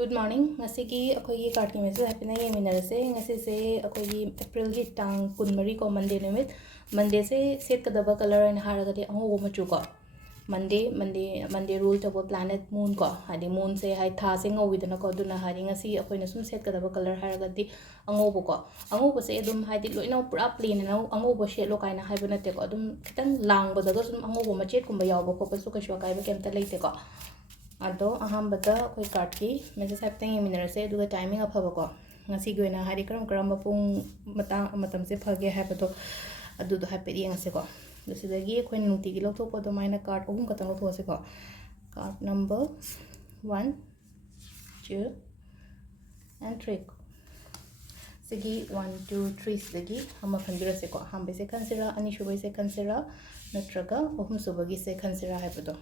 Good morning. Ngasigi akoigi card ki message happy na ye minarase. Ngasi se akoigi April ki tang kunmari ko Monday nimit. Monday se Setkadaba color and haragadi ango Machu ko. Monday rule to planet moon ko. Hadi moon se hai tha se ngo widana ko duna hari ngasi akoi na sum Setkadaba color haragadi ango ko. Ango ko se edum hadi lo ina pura plain na ango bo she lo kaina hai bana te ko adum kitang lang ba daga sum ango bo machet kumba yaw bo ko pasu ka shwa kai ba kem ta leite ko. Ado aham bata koi card ki message happy na ye minarase duga timing afaba ko. Ngasi go na hari karam pung matam se phage hai ba to adu do happy ye ngase ko. Dusidagi akhoi nuti gi lokthok ko do maina card ogum katang lokthok se ko. Card number 1 2 and 3 sigi 1 2 3 sigi hama khanbira se ko hambe se khansira ani shubai se khansira natraga ohum subagi se khansira hai ba to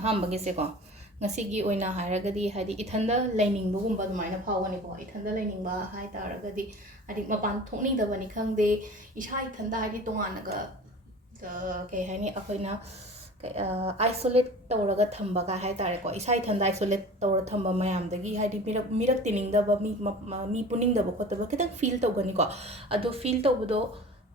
ahambagi se ko ngasigi oina haragadi hadi ithanda lining bugumba dumaina phawani ko ithanda lining ba hai taragadi hadi mapan thokni dabani khangde isha ithanda hadi tonganaga ke hani akoina isolate tawraga thamba ga hai tare ko isa ithanda isolate tawra thamba mayam dagi hadi mirak tining daba mi puning daba khotaba kitang feel tawgani ko adu feel tawbudo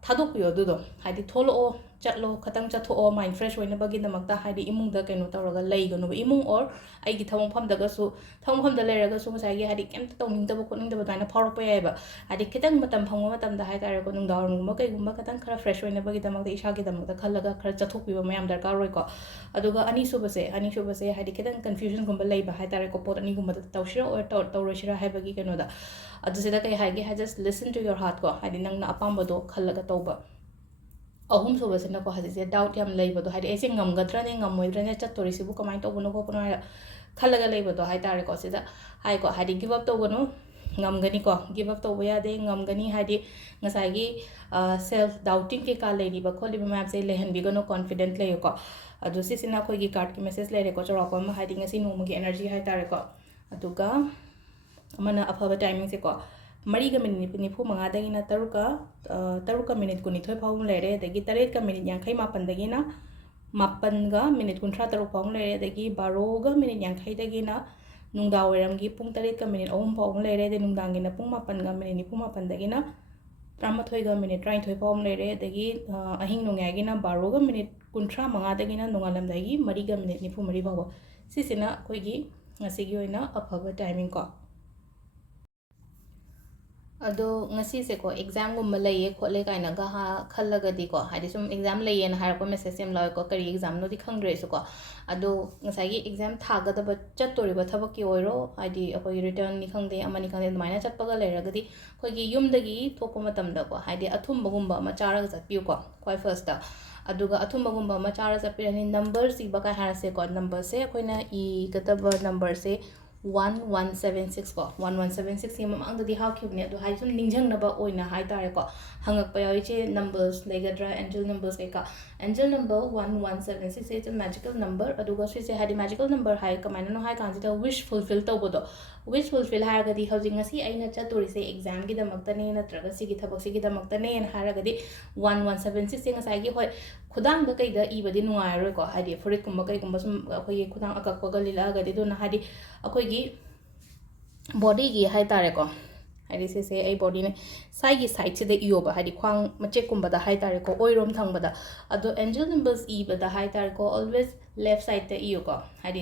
thadok yo dudo hadi tholo chatlo khatang chatho mind fresh hoina bagi namakta hadi imung da kaino tawraga lei gonu imung or ai gi thawang pham daga su thawang pham da leraga su ngasai gi hadi kem tawning da khotning da daina phawrak pa yaiba hadi kitang matam phangwa matam da hai tare ko nung dawn gumba kai gumba katang khara fresh hoina bagi damakta isha gi damakta khallaga khara chathok piba mayam darkar roi ko aduga ani subase hadi kitang confusion gumba lei ba hai tare ko pot ani gumba tawshira or tawroshira hai bagi kaino da adu sida kai hai gi just listen to your heart ko hadi nang na apamba do khallaga tawba ahum so basina ko hadi se doubt yam leiba do hadi ese ngamgadra ne ngamoidra ne chatori sibu kamai to bono ko kono khalaga leiba do hai tare ko sida hai ko hadi give up to gono ngamgani ko give up to boya de ngamgani hadi ngasai gi self doubting ke ka leiri ba kholi ba map se lehan bi gono confident le ko adu sisina ko gi card ki message le re ko chora ko ma hadi ngasi no mu gi energy hai tare ko aduga amana afaba timing se ko Mariga minute nifu manga dagina taruka minute kuni thoi phawum lere dagi taret ka minute yankhai mapan dagina mapan ga minute kunthra taruk phawum lere dagi baro ga minute yankhai dagina nungda weram gi pung taret ka minute ahum phawum lere de nungdang gina pung mapan ga minute nifu mapan dagina tramathoi ga minute trai thoi phawum lere dagi ahing nungai gina baro ga minute kunthra manga dagina nungalam dagi mariga minute nifu mari phawa sisina khoi gi ngasigi oina afaba timing ko ado ngasi se ko exam gum laye khole kaina ga ha khallaga di ko hadi sum exam laye na har ko message sem law ko kari exam no di khangre su ko ado ngasai gi exam thaga da ba chatori ba thabak ki oiro hadi akoi return ni khangde amani khangde maina chatpaga leraga di khoi gi yum dagi thoko matam da ko hadi athum bagumba ma charaga chatpiu ko khoi first da aduga athum bagumba ma chara chapirani number si ba ka har se ko number se koina I kataba number se 1176 ko 1176 ye mamang da di ha khibne adu hai sum ningjang na ba oina hai tare ko hangak pa yai che numbers legadra angel numbers ka angel number 1176 is a magical number aduga si se hadi magical number hai kamaina no hai kan da wish fulfill to bodo wish fulfill ha ga di housing asi aina chatori se exam gi da makta ne na traga si gi thabak si gi da makta ne en ha ga di 1176 se ngasai gi hoi khudang da kai da I badi nuai ro ko hadi furit kumba kai kumba sum khoi khudang akak pa ga lila ga di do na hadi akoi gi body gi hai tare ko hadi se ai body ne sai gi side se de io ba hadi khwang mache kumba da hai tare ko oirom thang ba da ado angel numbers I ba da hai tare ko always left side te io ko hadi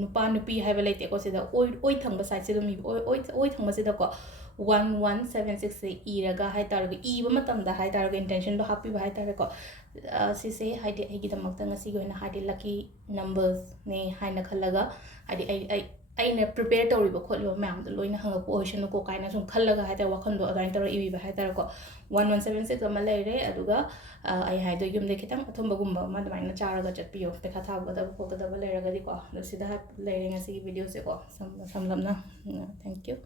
nupa nupi hai ba lete ko se da oi thang ba side se do mi oi thang ba se da ko 1176 se I raga hai tare ko I ba matam da hai tare ko intention do happy ba hai tare ko si se hadi ai gi da makta ngasi go na hadi lucky numbers ne hai na khalaga hadi aina prepare tawri ba khotlo ma'am do loina hanga ko ocean ko kaina sum khallaga haita wakhan do adain tawra ibi ba haita ko 1176 ama leire aduga ai hai do yum de kitang athumba gumba ma damaina charaga chatpiyo te khatha ba da ko da ba leira ga di ko do sida leire ngasi video se ko samlamna thank you